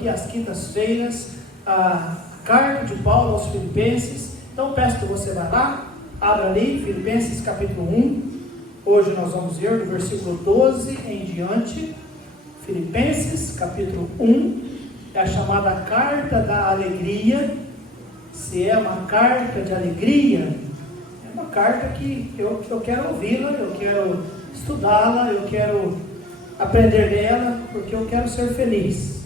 aqui às quintas-feiras a carta de Paulo aos Filipenses. Então peço que você vá lá, abra ali, Filipenses capítulo 1. Hoje nós vamos ver do versículo 12 em diante. Filipenses capítulo 1, é a chamada carta da alegria. Se é uma carta de alegria, é uma carta que eu quero ouvi-la, eu quero estudá-la, eu quero aprender dela, porque eu quero ser feliz.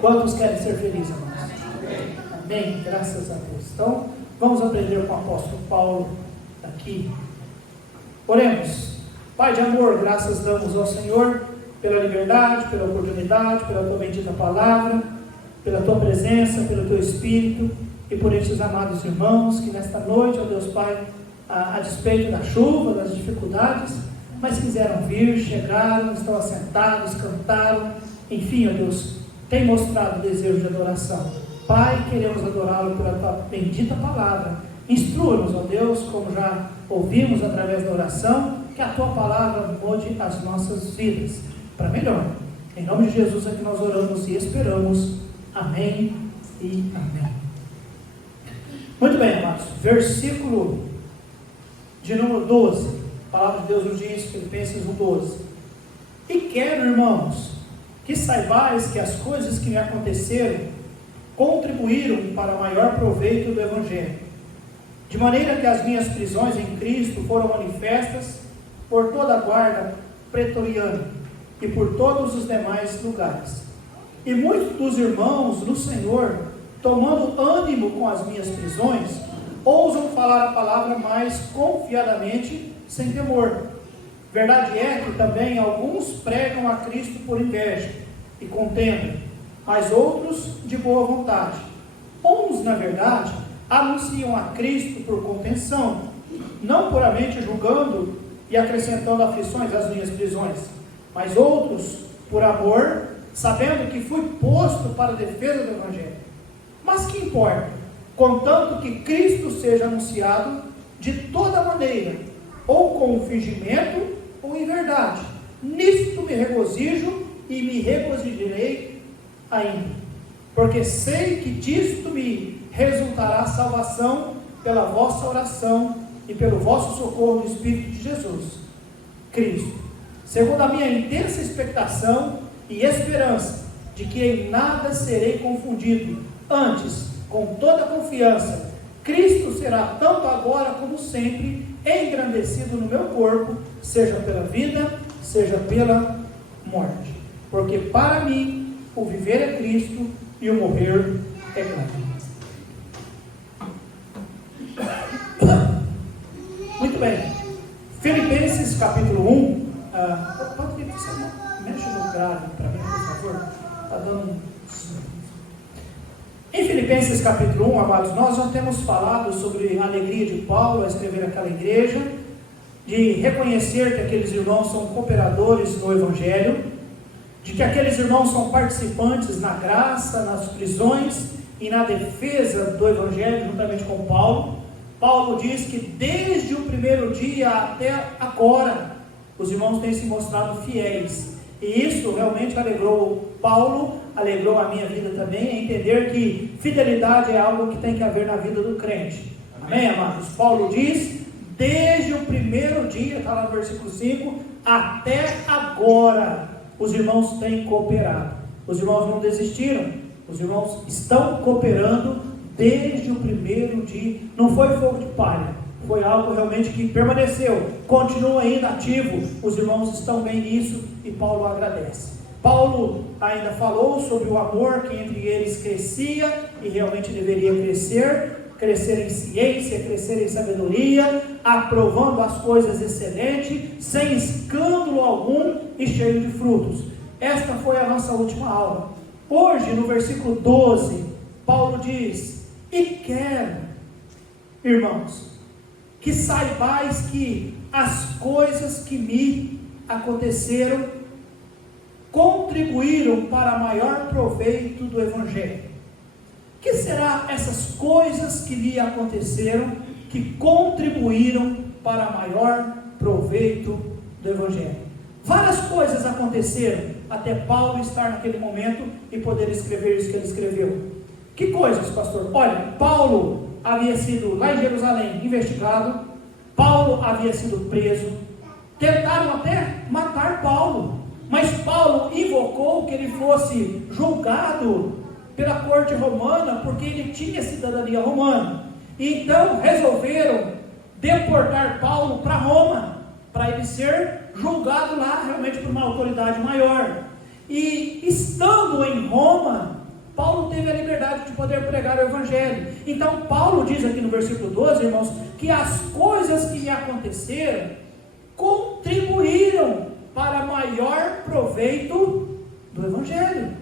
Quantos querem ser felizes, amados? Amém? Graças a Deus. Então, vamos aprender com o apóstolo Paulo aqui. Oremos. Pai de amor, graças damos ao Senhor pela liberdade, pela oportunidade, pela tua bendita palavra, pela tua presença, pelo teu Espírito e por estes amados irmãos que nesta noite, ó Deus Pai, a despeito da chuva, das dificuldades, mas quiseram vir, chegaram, estão assentados, cantaram, enfim, ó Deus, tem mostrado desejo de adoração. Pai, queremos adorá-lo pela tua bendita palavra. Instrua-nos, ó Deus, como já ouvimos através da oração, que a tua palavra mude as nossas vidas para melhor. Em nome de Jesus é que nós oramos e esperamos. Amém e amém. Muito bem, amados. Versículo de número 12. A palavra de Deus nos diz, Filipenses 1:12. E quero, irmãos, que saibais que as coisas que me aconteceram contribuíram para maior proveito do Evangelho, de maneira que as minhas prisões em Cristo foram manifestas por toda a guarda pretoriana e por todos os demais lugares. E muitos dos irmãos no Senhor, tomando ânimo com as minhas prisões, ousam falar a palavra mais confiadamente, sem temor. Verdade é que também alguns pregam a Cristo por inveja e contenda, mas outros de boa vontade. Uns, na verdade, anunciam a Cristo por contenção, não puramente julgando e acrescentando aflições às minhas prisões, mas outros por amor, sabendo que fui posto para a defesa do Evangelho. Mas que importa, contanto que Cristo seja anunciado de toda maneira, ou com fingimento ou em verdade. Nisto me regozijo e me regozijarei ainda, porque sei que disto me resultará salvação pela vossa oração e pelo vosso socorro no Espírito de Jesus Cristo, segundo a minha intensa expectação e esperança de que em nada serei confundido, antes, com toda confiança, Cristo será tanto agora como sempre engrandecido no meu corpo, seja pela vida, seja pela morte, porque para mim o viver é Cristo e o morrer é ganho. Muito bem, Filipenses capítulo 1, pode que você mexe no grave para mim, por favor, está dando Em Filipenses capítulo 1, amados, nós já temos falado sobre a alegria de Paulo a escrever aquela igreja, de reconhecer que aqueles irmãos são cooperadores no Evangelho, de que aqueles irmãos são participantes na graça, nas prisões e na defesa do Evangelho, juntamente com Paulo. Paulo diz que desde o primeiro dia até agora, os irmãos têm se mostrado fiéis, e isso realmente alegrou Paulo, alegrou a minha vida também, entender que fidelidade é algo que tem que haver na vida do crente. Amém, amados? Paulo diz, desde o primeiro dia, está lá no versículo 5, até agora, os irmãos têm cooperado. Os irmãos não desistiram, os irmãos estão cooperando desde o primeiro dia. Não foi fogo de palha, foi algo realmente que permaneceu, continua ainda ativo. Os irmãos estão bem nisso e Paulo agradece. Paulo ainda falou sobre o amor que entre eles crescia e realmente deveria crescer em ciência, crescer em sabedoria, aprovando as coisas excelentes, sem escândalo algum e cheio de frutos. Esta foi a nossa última aula. Hoje, no versículo 12, Paulo diz: e quero, irmãos, que saibais que as coisas que me aconteceram contribuíram para maior proveito do Evangelho. Que será essas coisas que lhe aconteceram que contribuíram para maior proveito do Evangelho? Várias coisas aconteceram até Paulo estar naquele momento e poder escrever isso que ele escreveu. Que coisas, pastor? Olha, Paulo havia sido lá em Jerusalém investigado, Paulo havia sido preso, tentaram até matar Paulo, mas Paulo invocou que ele fosse julgado pela corte romana, porque ele tinha cidadania romana. E então resolveram deportar Paulo para Roma, para ele ser julgado lá realmente por uma autoridade maior. E estando em Roma, Paulo teve a liberdade de poder pregar o Evangelho. Então Paulo diz aqui no versículo 12, irmãos, que as coisas que lhe aconteceram contribuíram para maior proveito do Evangelho.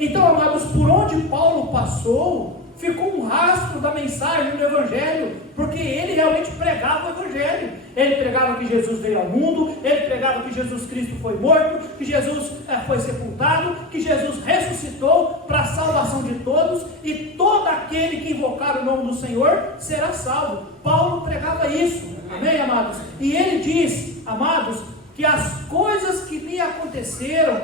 Então, amados, por onde Paulo passou, ficou um rastro da mensagem do Evangelho, porque ele realmente pregava o Evangelho. Ele pregava que Jesus veio ao mundo, ele pregava que Jesus Cristo foi morto, que Jesus foi sepultado, que Jesus ressuscitou para a salvação de todos, e todo aquele que invocar o nome do Senhor será salvo. Paulo pregava isso, amém, amados? E ele diz, amados, que as coisas que me aconteceram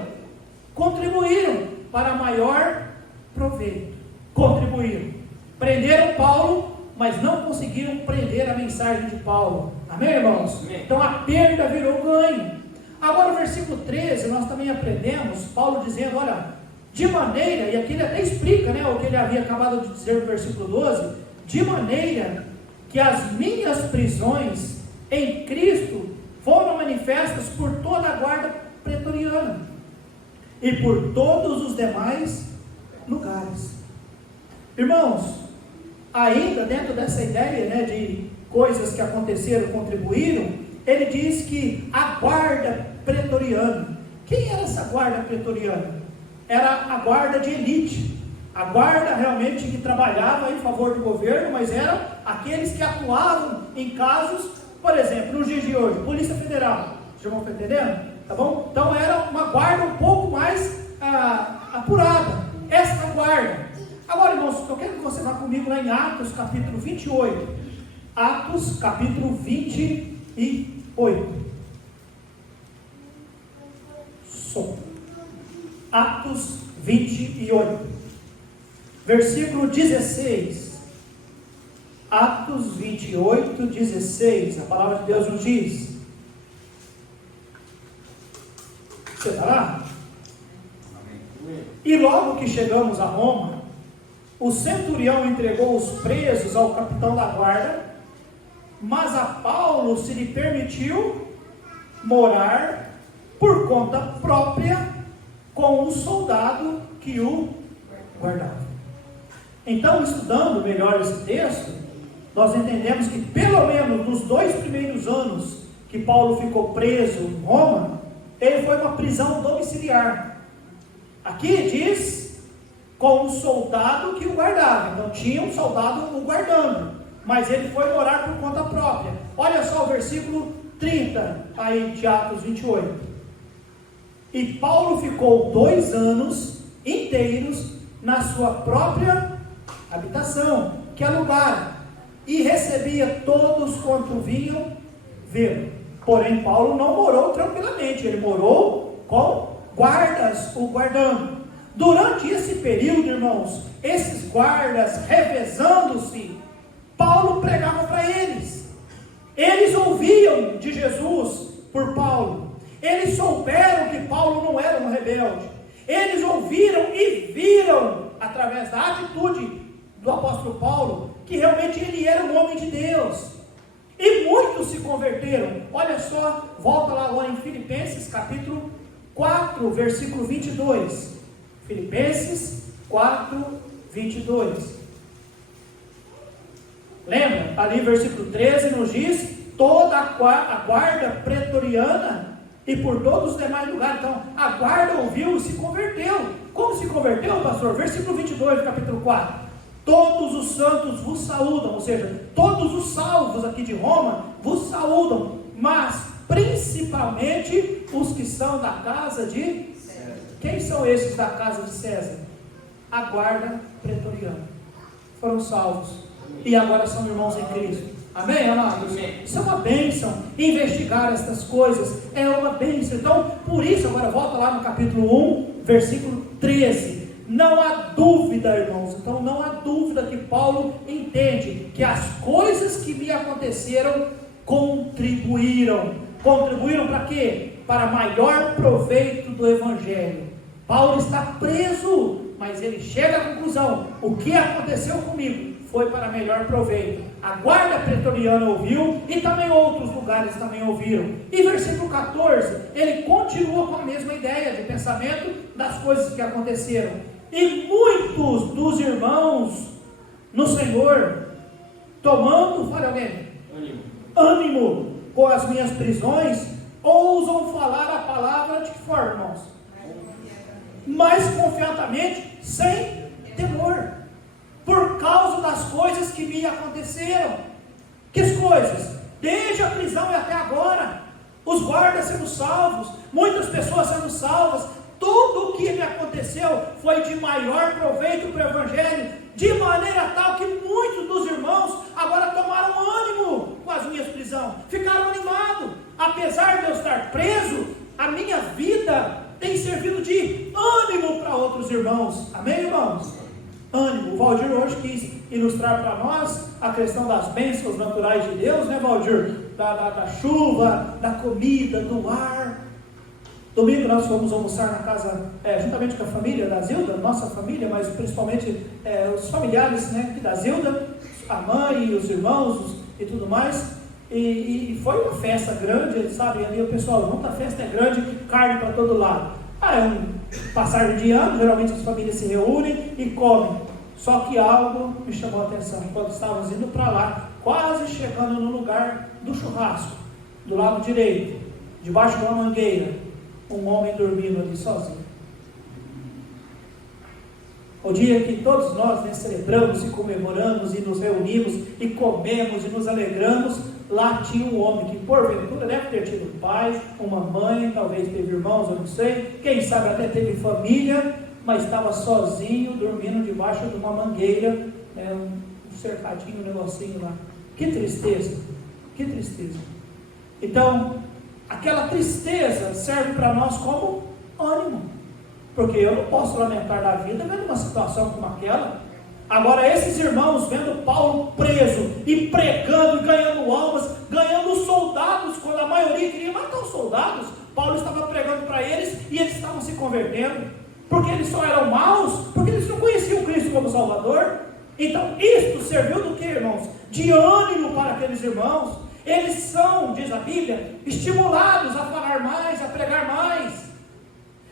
contribuíram para maior proveito. Contribuíram. Prenderam Paulo, mas não conseguiram prender a mensagem de Paulo. Amém, irmãos? Amém. Então a perda virou ganho. Agora o versículo 13, nós também aprendemos, Paulo dizendo, olha, de maneira, e aqui ele até explica, né, o que ele havia acabado de dizer no versículo 12, de maneira que as minhas prisões em Cristo foram manifestas por toda a guarda pretoriana e por todos os demais lugares. Irmãos, ainda dentro dessa ideia, né, de coisas que aconteceram, contribuíram, ele diz que a guarda pretoriana. Quem era essa guarda pretoriana? Era a guarda de elite, a guarda realmente que trabalhava em favor do governo, mas eram aqueles que atuavam em casos, por exemplo, nos dias de hoje, Polícia Federal. Vocês vão entendendo? Tá bom? Então era uma guarda um pouco mais apurada, esta guarda. Agora, irmãos, eu quero que você vá comigo lá em Atos capítulo 28. Atos capítulo 28. Atos 28. Versículo 16. Atos 28, 16. A palavra de Deus nos diz. Você está lá? E logo que chegamos a Roma, o centurião entregou os presos ao capitão da guarda, mas a Paulo se lhe permitiu morar por conta própria com um soldado que o guardava. Então, estudando melhor esse texto, nós entendemos que pelo menos nos 2 primeiros anos que Paulo ficou preso em Roma, ele foi uma prisão domiciliar. Aqui diz com um soldado que o guardava. Então tinha um soldado o guardando, mas ele foi morar por conta própria. Olha só o versículo 30 aí de Atos 28. E Paulo ficou 2 anos inteiros na sua própria habitação, que alugara, e recebia todos quanto vinham vê-lo. Porém Paulo não morou tranquilamente, ele morou com guardas o guardando. Durante esse período, irmãos, esses guardas revezando-se, Paulo pregava para eles. Eles ouviam de Jesus por Paulo. Eles souberam que Paulo não era um rebelde. Eles ouviram e viram, através da atitude do apóstolo Paulo, que realmente ele era um homem de Deus. E muitos se converteram. Olha só, volta lá agora em Filipenses capítulo 4, versículo 22. Filipenses 4, 22. Lembra? Ali versículo 13 nos diz, toda a guarda pretoriana e por todos os demais lugares. Então, a guarda ouviu e se converteu. Como se converteu, pastor? Versículo 22 do capítulo 4. Todos os santos vos saúdam, ou seja, todos os salvos aqui de Roma vos saúdam, mas principalmente os que são da casa de César. Quem são esses da casa de César? A guarda pretoriana. Foram salvos e agora são irmãos em Cristo. Amém, amados? Amém. Isso é uma bênção. Investigar essas coisas é uma bênção. Então, por isso, agora volta lá no capítulo 1, versículo 13. Não há dúvida, irmãos. Então, não há dúvida que Paulo entende que as coisas que me aconteceram contribuíram. Contribuíram para quê? Para maior proveito do Evangelho. Paulo está preso, mas ele chega à conclusão: o que aconteceu comigo foi para melhor proveito. A guarda pretoriana ouviu e também outros lugares também ouviram. E versículo 14, ele continua com a mesma ideia de pensamento das coisas que aconteceram. E muitos dos irmãos no Senhor, tomando, fale alguém, ânimo com as minhas prisões, ousam falar a palavra de que forma, irmãos? Mais confiantemente, sem temor, por causa das coisas que me aconteceram. Que coisas? Desde a prisão e até agora, os guardas sendo salvos, muitas pessoas sendo salvas. Tudo o que me aconteceu foi de maior proveito para o Evangelho, de maneira tal que muitos dos irmãos agora tomaram ânimo com as minhas prisões, ficaram animados. Apesar de eu estar preso, a minha vida tem servido de ânimo para outros irmãos. Amém, irmãos? Ânimo. O Valdir hoje quis ilustrar para nós a questão das bênçãos naturais de Deus, né, Valdir? Da chuva, da comida, do ar. Domingo nós fomos almoçar na casa, juntamente com a família da Zilda, nossa família, mas principalmente os familiares, né, da Zilda, a mãe e os irmãos e tudo mais. E foi uma festa grande, sabe? Ali o pessoal, muita festa é grande, carne para todo lado. É um passar de ano, geralmente as famílias se reúnem e comem. Só que algo me chamou a atenção. Quando estávamos indo para lá, quase chegando no lugar do churrasco, do lado direito, debaixo de uma mangueira, um homem dormindo ali sozinho. O dia que todos nós, né, celebramos e comemoramos e nos reunimos e comemos e nos alegramos, lá tinha um homem que porventura deve ter tido um pai, uma mãe, talvez teve irmãos, eu não sei, quem sabe até teve família, mas estava sozinho, dormindo debaixo de uma mangueira, um cercadinho, um negocinho lá. Que tristeza, que tristeza. Então, aquela tristeza serve para nós como ânimo, porque eu não posso lamentar da vida vendo uma situação como aquela. Agora esses irmãos vendo Paulo preso e pregando e ganhando almas, ganhando soldados, quando a maioria queria matar os soldados, Paulo estava pregando para eles e eles estavam se convertendo, porque eles só eram maus, porque eles não conheciam Cristo como Salvador. Então isto serviu do que, irmãos? De ânimo para aqueles irmãos. Eles são, diz a Bíblia, estimulados a falar mais, a pregar mais.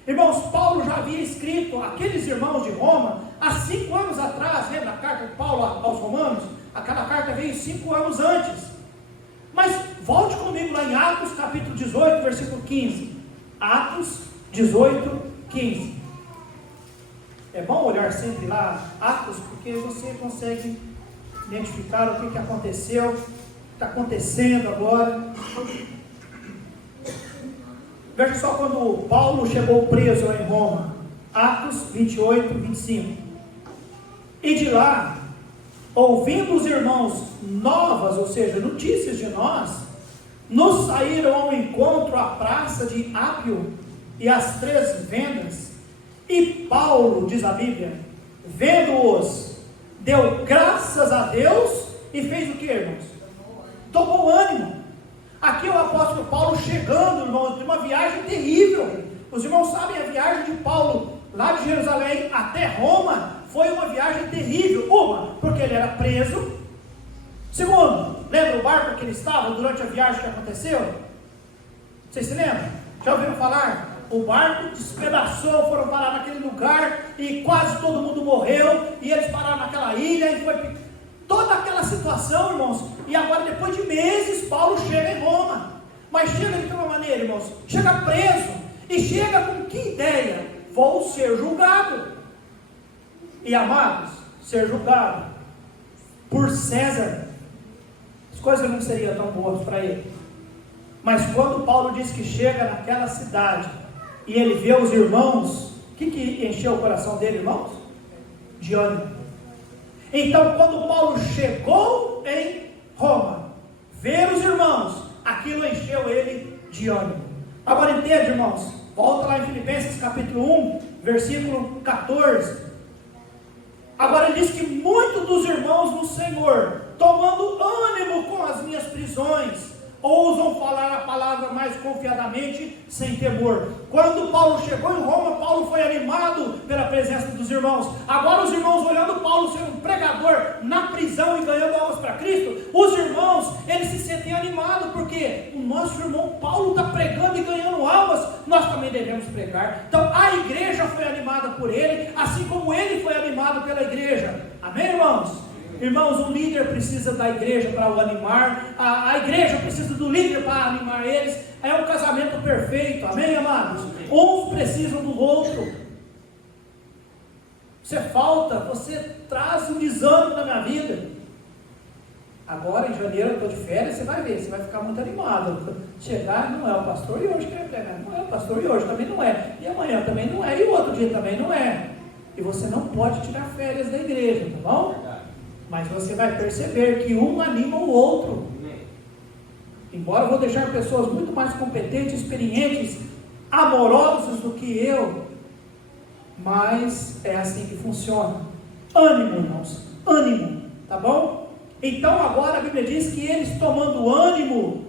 Irmãos, Paulo já havia escrito aqueles irmãos de Roma há 5 anos atrás. Lembra a carta de Paulo aos Romanos? Aquela carta veio 5 anos antes. Mas volte comigo lá em Atos capítulo 18, versículo 15. Atos 18, 15. É bom olhar sempre lá Atos, porque você consegue identificar o que aconteceu, está acontecendo agora. Veja só quando Paulo chegou preso em Roma, Atos 28, 25. E de lá, ouvindo os irmãos novas, ou seja, notícias de nós, nos saíram ao encontro à praça de Ápio e às 3 vendas. E Paulo, diz a Bíblia, vendo-os, deu graças a Deus e fez o que, irmãos? Tomou ânimo. Aqui o apóstolo Paulo chegando, irmãos, de uma viagem terrível. Os irmãos sabem, a viagem de Paulo lá de Jerusalém até Roma foi uma viagem terrível. Uma, porque ele era preso. Segundo, lembra o barco que ele estava durante a viagem que aconteceu? Vocês se lembram? Já ouviram falar? O barco despedaçou, foram parar naquele lugar e quase todo mundo morreu. E eles pararam naquela ilha e foi... toda aquela situação, irmãos, e agora depois de meses, Paulo chega em Roma, mas chega de que maneira, irmãos? Chega preso, e chega com que ideia? Vou ser julgado, e amados, ser julgado por César, as coisas não seriam tão boas para ele, mas quando Paulo diz que chega naquela cidade, e ele vê os irmãos, o que encheu o coração dele, irmãos? De ânimo. Então, quando Paulo chegou em Roma, ver os irmãos, aquilo encheu ele de ânimo. Agora entende, irmãos, volta lá em Filipenses capítulo 1, versículo 14. Agora ele diz que muitos dos irmãos no Senhor, tomando ânimo com as minhas prisões, ousam falar a palavra mais confiadamente, sem temor. Quando Paulo chegou em Roma, Paulo foi animado pela presença dos irmãos. Agora os irmãos olhando Paulo ser um pregador na prisão e ganhando almas para Cristo, os irmãos, eles se sentem animados, porque o nosso irmão Paulo está pregando e ganhando almas, nós também devemos pregar. Então a igreja foi animada por ele, assim como ele foi animado pela igreja. Amém, irmãos? Irmãos, o líder precisa da igreja para o animar, a igreja precisa do líder para animar eles. É um casamento perfeito, amém, amados? Uns precisam do outro. Você falta, você traz um desânimo na minha vida. Agora em janeiro eu estou de férias, você vai ver, você vai ficar muito animado. Chegar, não é o pastor e hoje quer pregar, não é o pastor e hoje também não é, e amanhã também não é, e o outro dia também não é. E você não pode tirar férias da igreja, tá bom? Mas você vai perceber que um anima o outro. Embora eu vou deixar pessoas muito mais competentes, experientes, amorosas do que eu, mas é assim que funciona. Ânimo, irmãos, ânimo, tá bom? Então agora a Bíblia diz que eles, tomando ânimo,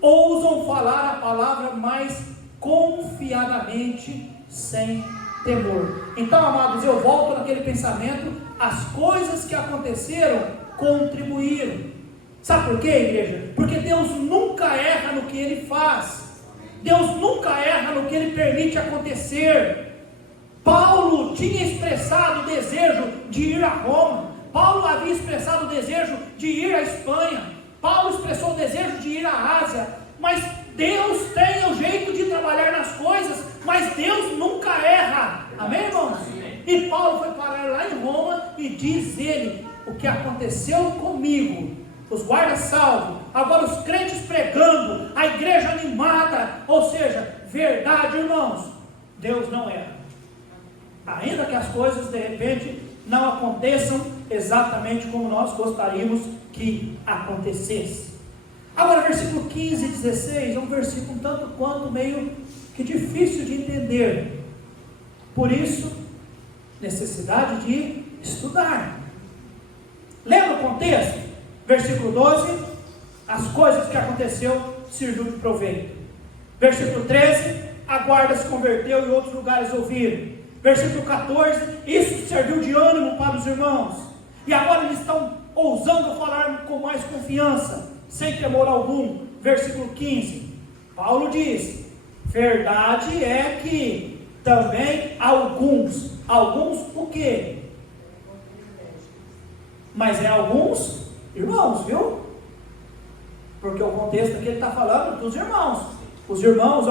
ousam falar a palavra mais confiadamente, sem temor. Então, amados, eu volto naquele pensamento. As coisas que aconteceram contribuíram. Sabe por quê, igreja? Porque Deus nunca erra no que Ele faz. Deus nunca erra no que Ele permite acontecer. Paulo tinha expressado o desejo de ir a Roma. Paulo havia expressado o desejo de ir à Espanha. Paulo expressou o desejo de ir à Ásia. Mas Deus tem o jeito de trabalhar nas coisas, mas Deus nunca erra. Amém, irmãos? E Paulo foi parar lá em Roma e diz ele: o que aconteceu comigo, os guardas salvos, agora os crentes pregando, a igreja animada, ou seja, verdade, irmãos, Deus não erra. Ainda que as coisas de repente não aconteçam exatamente como nós gostaríamos que acontecesse. Agora, versículo 15 e 16 é um versículo um tanto quanto meio que difícil de entender. Por isso, necessidade de estudar. Lembra o contexto? Versículo 12, as coisas que aconteceu serviu de proveito. Versículo 13, a guarda se converteu e outros lugares ouviram. Versículo 14, isso serviu de ânimo para os irmãos. E agora eles estão ousando falar com mais confiança, sem temor algum. Versículo 15, Paulo diz: verdade é que também alguns o quê? Mas é alguns irmãos, viu? Porque o contexto aqui ele está falando dos irmãos. Os irmãos,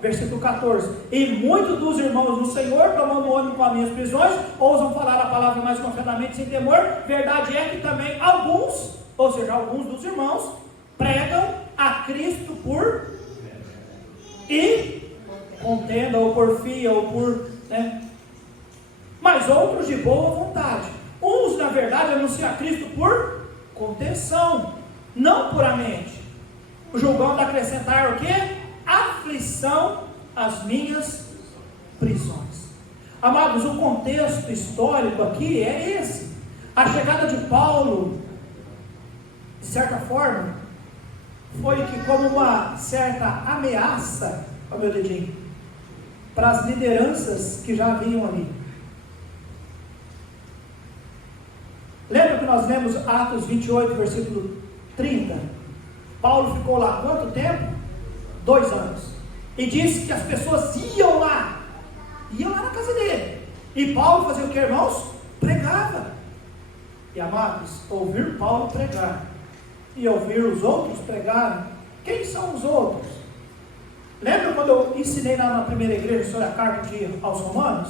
versículo 14: e muitos dos irmãos do Senhor, tomando ânimo com as minhas prisões, ousam falar a palavra mais confiadamente, sem temor. Verdade é que também alguns, ou seja, alguns dos irmãos, pregam a Cristo por contenda, ou porfia, ou por, mas outros de boa vontade. Uns, na verdade, anunciam a Cristo por contenção, não puramente, julgando acrescentar o quê? Aflição às minhas prisões. Amados, o contexto histórico aqui é esse. A chegada de Paulo, de certa forma, foi que como uma certa ameaça, ao meu dedinho, para as lideranças que já haviam ali. Lembra que nós lemos Atos 28, versículo 30? Paulo ficou lá quanto tempo? 2 anos. E disse que as pessoas iam lá na casa dele. E Paulo fazia o que, irmãos? Pregava. E amados, ouvir Paulo pregar e ouvir os outros pregarem, quem são os outros? Lembra quando eu ensinei lá na primeira igreja sobre a carta aos Romanos?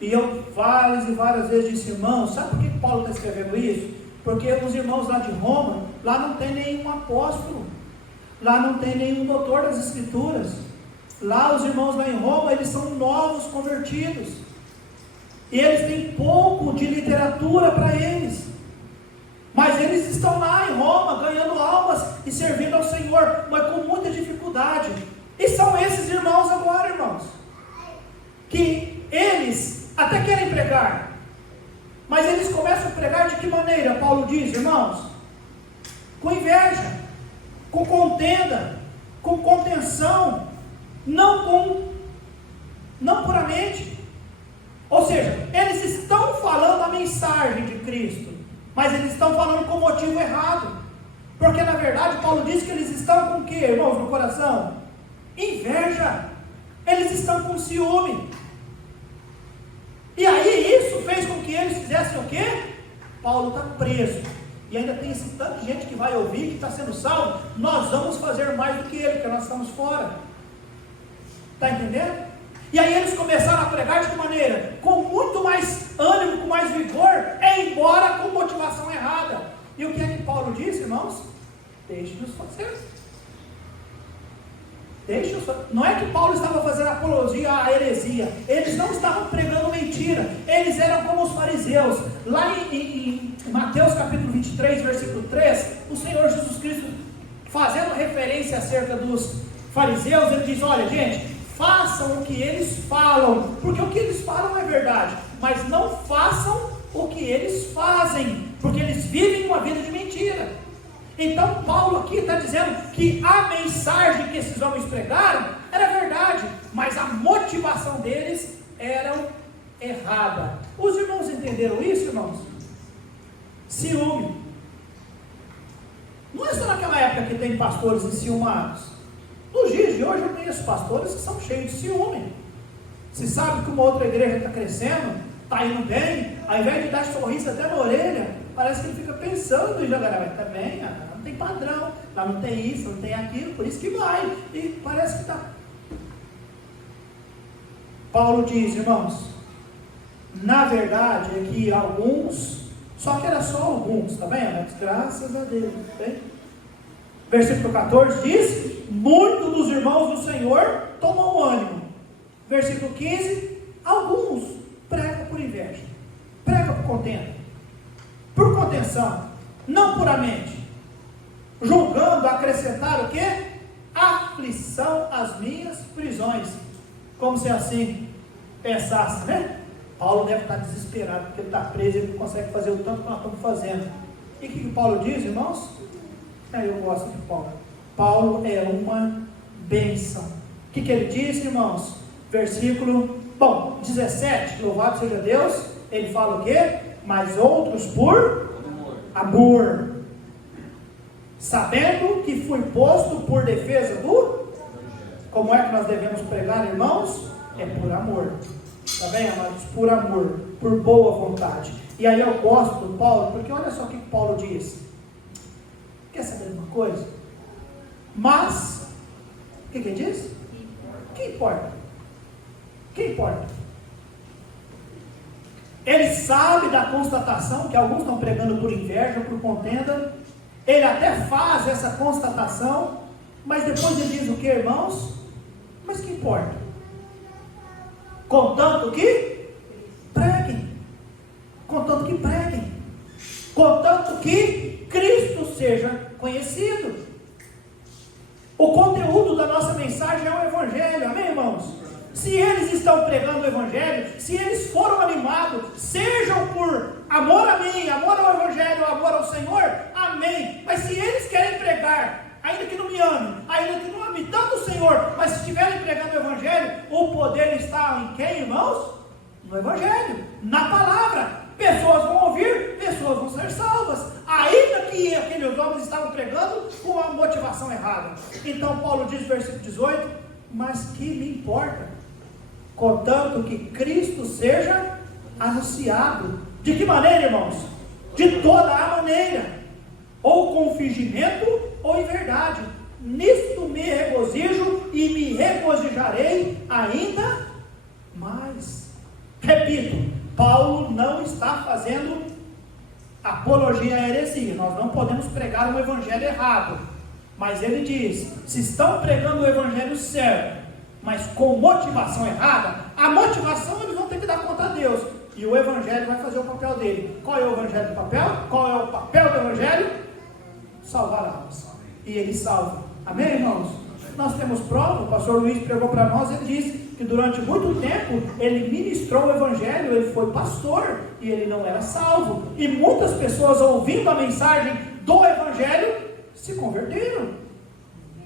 E eu várias e várias vezes disse: irmãos, sabe por que Paulo está escrevendo isso? Porque os irmãos lá de Roma, lá não tem nenhum apóstolo, lá não tem nenhum doutor das escrituras. Lá os irmãos lá em Roma, eles são novos convertidos, e eles têm pouco de literatura para eles, mas eles estão lá em Roma ganhando almas e servindo ao Senhor, mas com muita dificuldade. E são esses irmãos agora, irmãos, que eles até querem pregar, mas eles começam a pregar de que maneira? Paulo diz, irmãos, com inveja, com contenda, com contenção, não puramente. Ou seja, eles estão falando a mensagem de Cristo, mas eles estão falando com motivo errado. Porque na verdade Paulo diz que eles estão com o que, irmãos, no coração? Inveja. Eles estão com ciúme. E aí isso fez com que eles fizessem o quê? Paulo está preso. E ainda tem esse tanto de gente que vai ouvir, que está sendo salvo. Nós vamos fazer mais do que ele, porque nós estamos fora. Está entendendo? E aí eles começaram a pregar de que maneira? Com muito mais ânimo, com mais vigor, embora com motivação errada. E o que é que Paulo disse, irmãos? Deixe-nos fazer. Não é que Paulo estava fazendo apologia à heresia. Eles não estavam pregando mentira. Eles eram como os fariseus. Lá em Mateus capítulo 23, versículo 3, o Senhor Jesus Cristo, fazendo referência acerca dos fariseus, ele diz, olha gente, façam o que eles falam, porque o que eles falam é verdade, mas não façam o que eles fazem, porque eles vivem uma vida de mentira. Então Paulo aqui está dizendo que a mensagem que esses homens pregaram era verdade, mas a motivação deles era errada. Os irmãos entenderam isso, irmãos? Ciúme. Não é só naquela época que tem pastores enciumados. Nos dias de hoje eu conheço pastores que são cheios de ciúme. Se sabe que uma outra igreja está crescendo, está indo bem, ao invés de dar sorriso até na orelha, parece que ele fica pensando em jogar, está bem, não tem padrão, lá não tem isso, não tem aquilo, por isso que vai, e parece que está. Paulo diz, irmãos, na verdade é que alguns, só que era só alguns, está bem? Mas graças a Deus, tá bem? Versículo 14 diz, muitos dos irmãos do Senhor tomam ânimo. Versículo 15, alguns pregam por inveja, pregam por contenda, por contenção, não puramente, julgando acrescentar o quê? Aflição às minhas prisões, como se assim pensasse, né? Paulo deve estar desesperado, porque ele está preso, ele não consegue fazer o tanto que nós estamos fazendo. E o que Paulo diz, irmãos? Eu gosto de Paulo. Paulo é uma bênção. O que ele diz, irmãos? Versículo 17, louvado seja Deus. Ele fala o quê? Mas outros por amor, sabendo que fui posto por defesa do... Como é que nós devemos pregar, irmãos? É por amor. Está bem, amados? Por amor, por boa vontade. E aí eu gosto do Paulo, porque olha só o que Paulo diz. Quer saber de uma coisa? Mas, o que ele diz? O que importa? O que importa? Ele sabe da constatação que alguns estão pregando por inveja, por contenda. Ele até faz essa constatação, mas depois ele diz o que, irmãos? Mas o que importa? Contanto que preguem. Contanto que preguem. Contanto que Cristo seja conhecido. O conteúdo da nossa mensagem é o Evangelho, amém, irmãos? Se eles estão pregando o Evangelho, se eles foram animados, sejam por amor a mim, amor ao Evangelho, amor ao Senhor, amém. Mas se eles querem pregar, ainda que não me amem, ainda que não amem tanto o Senhor, mas se estiverem pregando o Evangelho, o poder está em quem, irmãos? No Evangelho, na palavra. Pessoas vão ouvir, pessoas vão ser salvas, ainda que aqueles homens estavam pregando com a motivação errada. Então Paulo diz, versículo 18, mas que me importa, contanto que Cristo seja anunciado. De que maneira, irmãos? De toda a maneira, ou com fingimento, ou em verdade. Nisto me regozijo e me regozijarei ainda mais. Repito, Paulo não está fazendo apologia à heresia. Nós não podemos pregar um evangelho errado. Mas ele diz, se estão pregando o evangelho certo, mas com motivação errada, a motivação eles vão ter que dar conta a Deus. E o evangelho vai fazer o papel dele. Qual é o evangelho do papel? Qual é o papel do evangelho? Salvar almas. e Ele salva. Amém, irmãos? Nós temos prova, o pastor Luiz pregou para nós, ele disse que durante muito tempo ele ministrou o Evangelho, ele foi pastor e ele não era salvo. E muitas pessoas ouvindo a mensagem do Evangelho se converteram.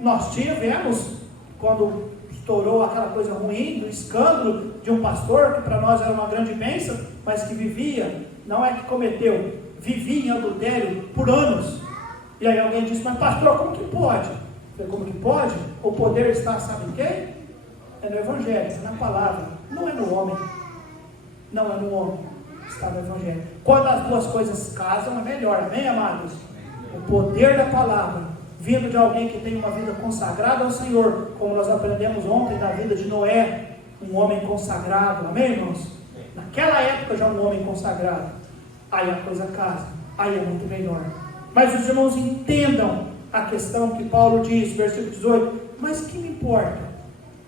Nós tivemos, quando estourou aquela coisa ruim, do escândalo de um pastor, que para nós era uma grande bênção, mas que vivia, não é que cometeu, vivia em adultério por anos. E aí alguém disse, mas pastor, como que pode? Eu falei, como que pode? O poder está, sabe em quem? É no Evangelho, é na palavra, não é no homem. Não é no homem, está no Evangelho. Quando as duas coisas casam, é melhor, amém, amados? O poder da palavra vindo de alguém que tem uma vida consagrada ao Senhor, como nós aprendemos ontem da vida de Noé, um homem consagrado, amém, irmãos? Naquela época já um homem consagrado, aí a coisa casa, aí é muito melhor. Mas os irmãos entendam a questão que Paulo diz, versículo 18, mas que me importa?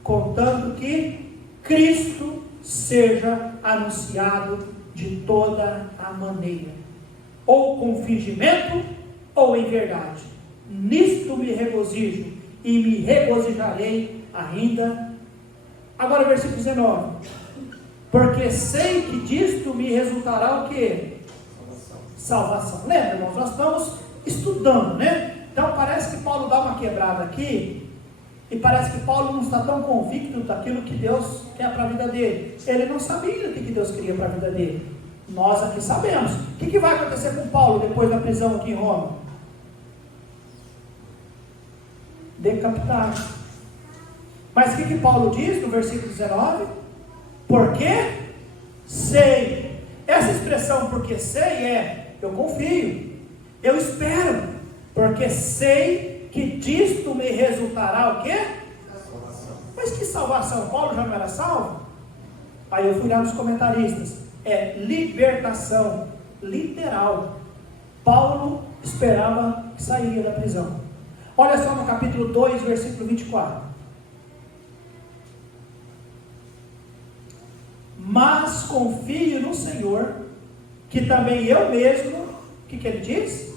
Contanto que Cristo seja anunciado de toda a maneira, ou com fingimento, ou em verdade. Nisto me regozijo, e me regozijarei ainda. Agora versículo 19, porque sei que disto me resultará o quê? Salvação. Lembra, irmãos, nós estamos estudando, né? Então parece que Paulo dá uma quebrada aqui, e parece que Paulo não está tão convicto daquilo que Deus quer para a vida dele. Ele não sabia o que Deus queria para a vida dele. Nós aqui sabemos. O que vai acontecer com Paulo depois da prisão aqui em Roma? Decapitado. Mas o que Paulo diz no versículo 19? Porque sei. Essa expressão porque sei é, eu confio, eu espero, porque sei que disto me resultará o quê? Salvação. Mas que salvação? Paulo já não era salvo? Aí eu fui lá nos comentaristas, é libertação, literal. Paulo esperava que sairia da prisão. Olha só no capítulo 2, versículo 24. Mas confio no Senhor, que também eu mesmo, o que ele diz?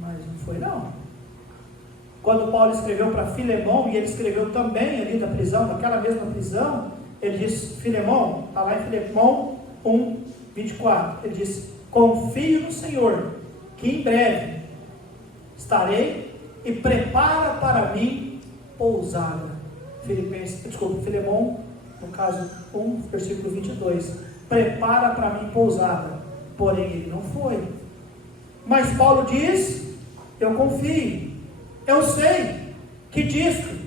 Mas não foi não. Quando Paulo escreveu para Filemão, e ele escreveu também ali da prisão, daquela mesma prisão, ele diz, Filemão, está lá em Filemão 1, 24, ele diz, confio no Senhor, que em breve estarei e prepara para mim pousada. Filemão, no caso 1, versículo 22, prepara para mim pousada, porém ele não foi. Mas Paulo diz, eu confio, eu sei que disto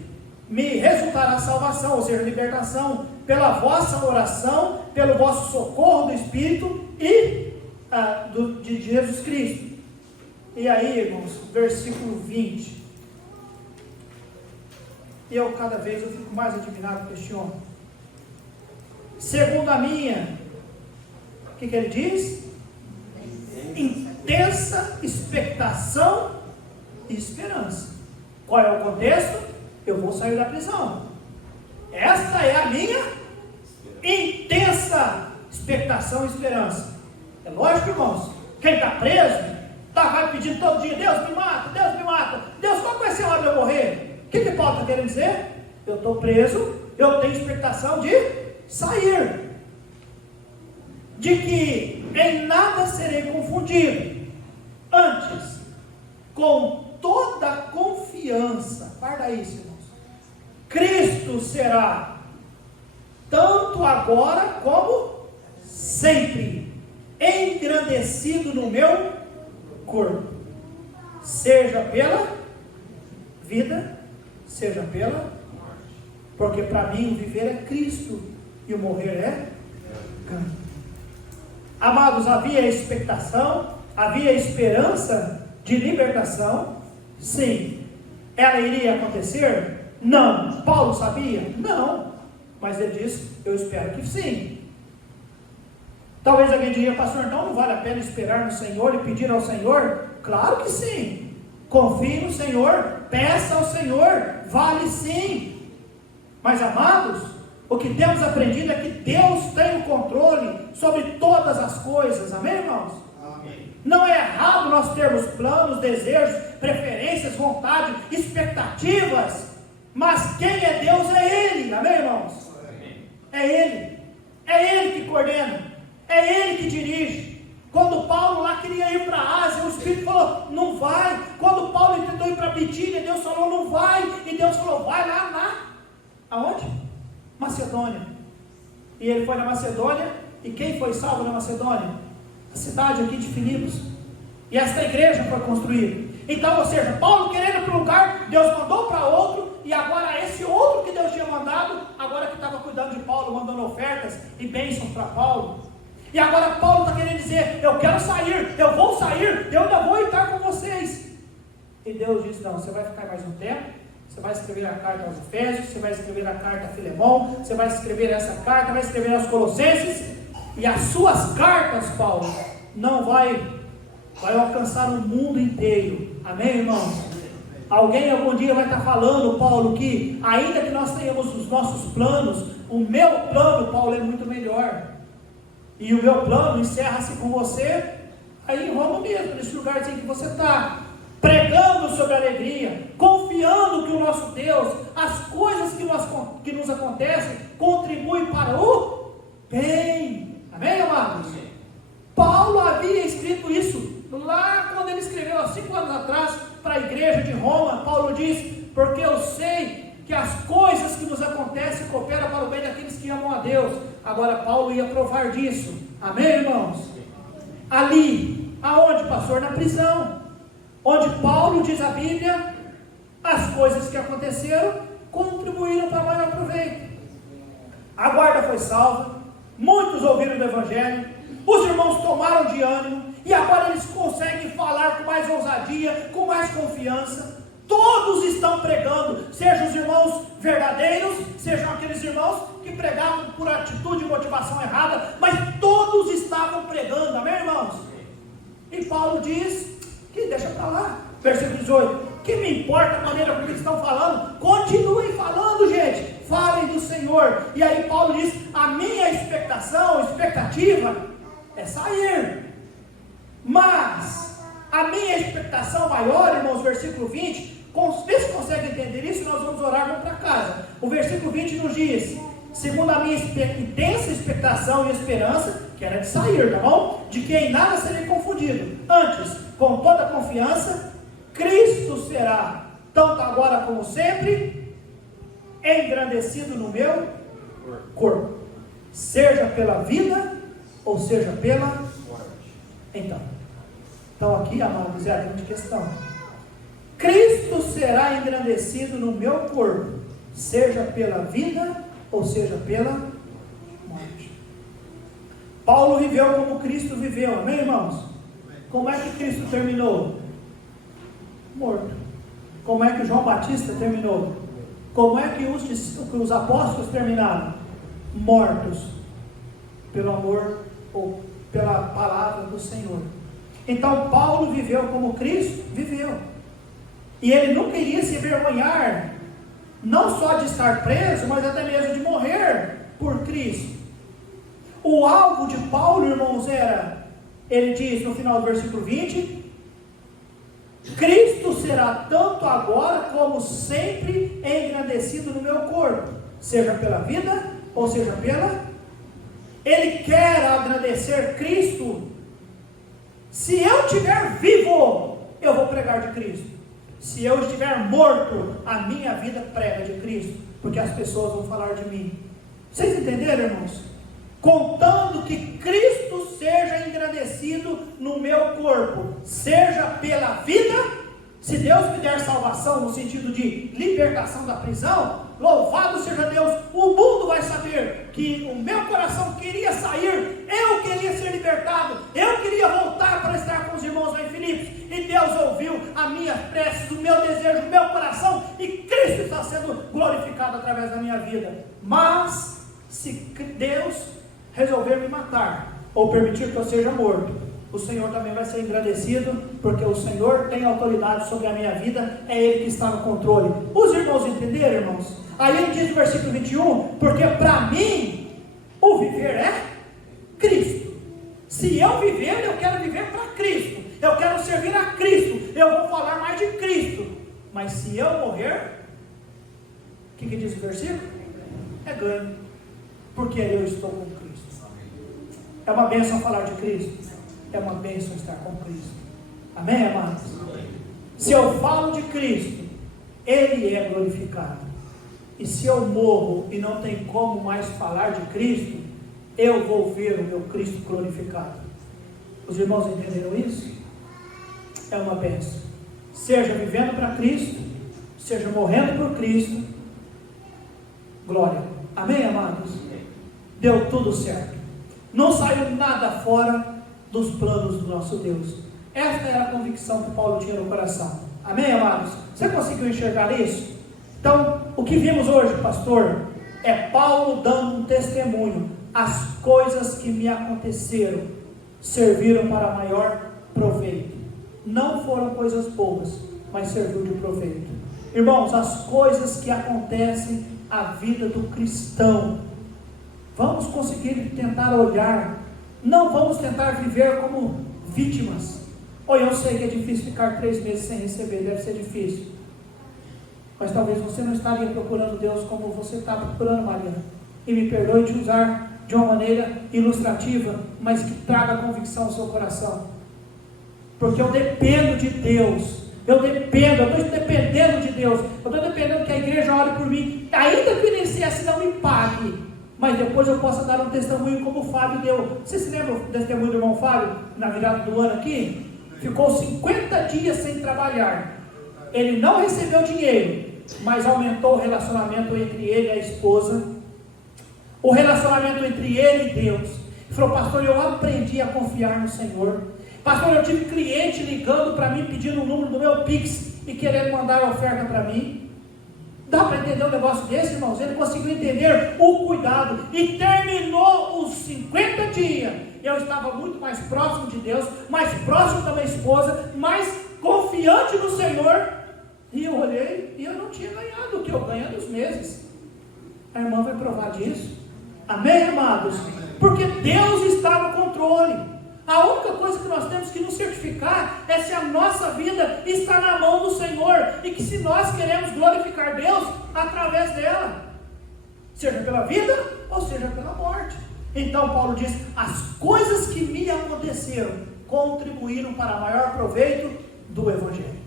me resultará salvação, ou seja, libertação, pela vossa oração, pelo vosso socorro do Espírito e de Jesus Cristo. E aí, irmãos, versículo 20. Eu cada vez eu fico mais admirado com este homem. Segundo a minha, o que ele diz? Intensa expectação e esperança. Qual é o contexto? Eu vou sair da prisão. Esta é a minha intensa expectação e esperança. É lógico, irmãos, quem está preso vai pedindo todo dia, Deus me mata, Deus me mata, Deus, qual vai ser a hora de eu morrer? O que Paulo está querendo dizer? Eu estou preso, eu tenho expectação de sair, de que em nada serei confundido, antes, com toda a confiança, guarda isso, irmãos, Cristo será, tanto agora como sempre, engrandecido no meu corpo, seja pela vida, seja pela morte, porque para mim o viver é Cristo e o morrer é ganho. Amados, havia expectação, havia esperança de libertação, sim. Ela iria acontecer? Não. Paulo sabia? Não, mas ele disse, eu espero que sim. Talvez alguém diria, pastor, então não vale a pena esperar no Senhor e pedir ao Senhor? Claro que sim. Confie no Senhor, peça ao Senhor, vale sim. Mas amados, o que temos aprendido é que Deus tem o controle sobre todas as coisas, amém, irmãos? Amém. Não é errado nós termos planos, desejos, preferências, vontade, expectativas, mas quem é Deus é Ele, amém, irmãos? É Ele que coordena, é Ele que dirige. Quando Paulo lá queria ir para a Ásia, o Espírito falou, não vai. Quando Paulo tentou ir para Bitínia, Deus falou, não vai. E Deus falou, vai lá, aonde? Macedônia. E ele foi na Macedônia, e quem foi salvo na Macedônia? A cidade aqui de Filipos. E esta igreja foi construída. Então, ou seja, Paulo querendo ir para um lugar, Deus mandou para outro, e agora esse outro que Deus tinha mandado, agora que estava cuidando de Paulo, mandando ofertas e bênçãos para Paulo. E agora Paulo está querendo dizer, eu quero sair, eu vou sair, eu ainda vou estar com vocês. E Deus disse, não, você vai ficar mais um tempo, você vai escrever a carta aos Efésios, você vai escrever a carta a Filemão, você vai escrever essa carta, vai escrever aos Colossenses, e as suas cartas, Paulo, não vai alcançar o mundo inteiro, amém, irmãos? Alguém algum dia vai estar falando, Paulo, que ainda que nós tenhamos os nossos planos, o meu plano, Paulo, é muito melhor. E o meu plano encerra-se com você aí em Roma mesmo, nesse lugarzinho que você está, pregando sobre a alegria, confiando que o nosso Deus, as coisas que nos acontecem, contribuem para o bem, amém, amados? Paulo havia escrito isso lá quando ele escreveu há 5 anos atrás para a igreja de Roma. Paulo diz, porque eu sei que as coisas que nos acontecem cooperam para o bem daqueles que amam a Deus. Agora Paulo ia provar disso, amém, irmãos? Ali, aonde, pastor? Na prisão, onde Paulo, diz a Bíblia, as coisas que aconteceram contribuíram para maior proveito. A guarda foi salva, muitos ouviram do Evangelho, os irmãos tomaram de ânimo, e agora eles conseguem falar com mais ousadia, com mais confiança. Todos estão pregando, sejam os irmãos verdadeiros, sejam aqueles irmãos que pregavam por atitude e motivação errada, mas todos estavam pregando, amém, irmãos? E Paulo diz que deixa para lá, versículo 18, que me importa a maneira como eles estão falando, continuem falando, gente, falem do Senhor. E aí Paulo diz, a minha expectativa é sair, mas a minha expectação maior, irmãos, versículo 20, vê se consegue entender isso, nós vamos orar, vamos para casa. O versículo 20 nos diz, segundo a minha intensa expectação e esperança, que era de sair, tá bom? De que em nada serei confundido. Antes, com toda confiança, Cristo será, tanto agora como sempre, engrandecido no meu corpo, seja pela vida, ou seja pela morte. Então aqui, amados, é a grande questão. Cristo será engrandecido no meu corpo, seja pela vida, ou seja pela morte. Paulo viveu como Cristo viveu, amém, irmãos? Como é que Cristo terminou? Morto. Como é que João Batista terminou? Como é que os apóstolos terminaram? Mortos, pelo amor ou pela palavra do Senhor. Então Paulo viveu como Cristo viveu, e ele não queria se envergonhar, não só de estar preso, mas até mesmo de morrer por Cristo. O alvo de Paulo, irmãos, era, ele diz no final do versículo 20, Cristo será tanto agora como sempre engrandecido no meu corpo, seja pela vida, ou seja pela... Ele quer agradecer Cristo. Se eu estiver vivo, eu vou pregar de Cristo. Se eu estiver morto, a minha vida prega de Cristo, porque as pessoas vão falar de mim. Vocês entenderam, irmãos? Contando que Cristo seja engrandecido no meu corpo, seja pela vida. Se Deus me der salvação no sentido de libertação da prisão, louvado seja Deus, o mundo vai saber que o meu coração queria sair, eu queria ser libertado, eu queria voltar para estar com os irmãos lá em Filipos, e Deus ouviu a minha prece, o meu desejo, o meu coração, e Cristo está sendo glorificado através da minha vida. Mas se Deus resolver me matar, ou permitir que eu seja morto, o Senhor também vai ser agradecido, porque o Senhor tem autoridade sobre a minha vida, é Ele que está no controle. Os irmãos entenderam, irmãos? Aí ele diz no versículo 21, porque para mim, o viver é Cristo. Se eu viver, eu quero viver para Cristo. eu quero servir a Cristo, eu vou falar mais de Cristo. Mas se eu morrer, o que diz o versículo? É ganho, porque eu estou com Cristo. É uma bênção falar de Cristo, é uma bênção estar com Cristo. Amém, amados? Se eu falo de Cristo, Ele é glorificado. E se eu morro e não tem como mais falar de Cristo, eu vou ver o meu Cristo glorificado. Os irmãos entenderam isso? É uma bênção. Seja vivendo para Cristo, seja morrendo por Cristo, glória. Amém, amados? Deu tudo certo. Não saiu nada fora dos planos do nosso Deus. Esta era a convicção que Paulo tinha no coração. Amém, amados? Você conseguiu enxergar isso? Então, o que vimos hoje, pastor, é Paulo dando um testemunho. As coisas que me aconteceram serviram para maior proveito. Não foram coisas boas, mas serviu de proveito. Irmãos, as coisas que acontecem à vida do cristão, vamos conseguir tentar olhar, não vamos tentar viver como vítimas. Ou eu sei que é difícil ficar 3 meses sem receber, deve ser difícil. Mas talvez você não estaria procurando Deus como você está procurando, Mariana. E me perdoe te usar de uma maneira ilustrativa, mas que traga convicção ao seu coração. Porque eu dependo de Deus. Eu estou dependendo de Deus. Eu estou dependendo que a igreja ore por mim. Ainda que o INSS não me pague, mas depois eu possa dar um testemunho como o Fábio deu. Você se lembra do testemunho do irmão Fábio, na virada do ano aqui? Ficou 50 dias sem trabalhar. Ele não recebeu dinheiro, mas aumentou o relacionamento entre ele e a esposa. O relacionamento entre ele e Deus. Ele falou: pastor, eu aprendi a confiar no Senhor. Pastor, eu tive cliente ligando para mim, pedindo o número do meu Pix e querendo mandar a oferta para mim. Dá para entender um negócio desse, irmãos? Ele conseguiu entender o cuidado e terminou os 50 dias. Eu estava muito mais próximo de Deus, mais próximo da minha esposa, mais confiante no Senhor. E eu olhei e eu não tinha ganhado o que eu ganho nos meses. A irmã vai provar disso. Amém, amados? Porque Deus está no controle. A única coisa que nós temos que nos certificar é se a nossa vida está na mão do Senhor e que se nós queremos glorificar Deus através dela, seja pela vida ou seja pela morte. Então Paulo diz: as coisas que me aconteceram contribuíram para maior proveito do Evangelho.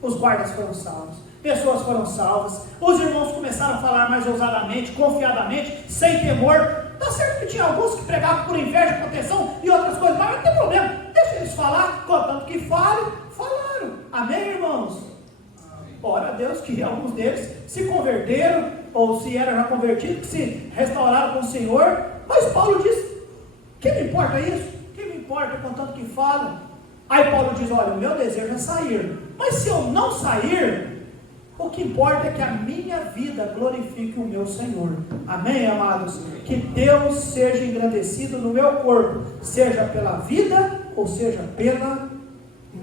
Os guardas foram salvos, pessoas foram salvas, os irmãos começaram a falar mais ousadamente, confiadamente, sem temor. Está certo que tinha alguns que pregavam por inveja, proteção e outras coisas, mas não tem problema, deixa eles falar, contanto que falem, falaram. Amém, irmãos? Ora a Deus que alguns deles se converteram, ou se eram já convertidos, que se restauraram com o Senhor. Mas Paulo diz: que me importa isso? Que me importa contanto que falam? Aí Paulo diz: olha, o meu desejo é sair, mas se eu não sair, o que importa é que a minha vida glorifique o meu Senhor. Amém, amados? Que Deus seja engrandecido no meu corpo, seja pela vida ou seja pela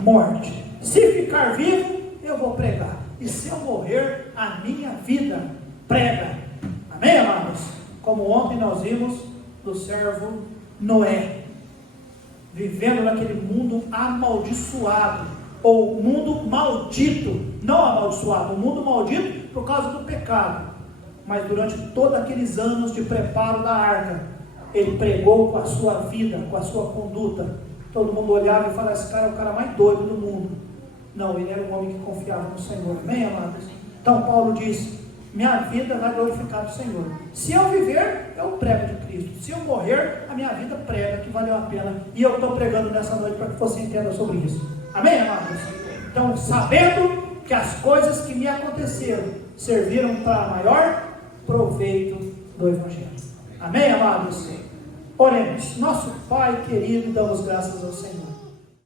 morte. Se ficar vivo, eu vou pregar, e se eu morrer, a minha vida prega. Amém, amados? Como ontem nós vimos do servo Noé, vivendo naquele mundo amaldiçoado, ou mundo maldito, não amaldiçoado, o mundo maldito por causa do pecado. Mas durante todos aqueles anos de preparo da arca, ele pregou com a sua vida, com a sua conduta. Todo mundo olhava e falava: esse cara é o cara mais doido do mundo. Não, ele era um homem que confiava no Senhor. Amém, amados? Então Paulo diz: minha vida vai glorificar o Senhor. Se eu viver, eu prego de Cristo. Se eu morrer, a minha vida prega que valeu a pena. E eu estou pregando nessa noite para que você entenda sobre isso. Amém, amados? Então, sabendo que as coisas que me aconteceram serviram para maior proveito do Evangelho. Amém, amados? Oremos. Nosso Pai querido, damos graças ao Senhor.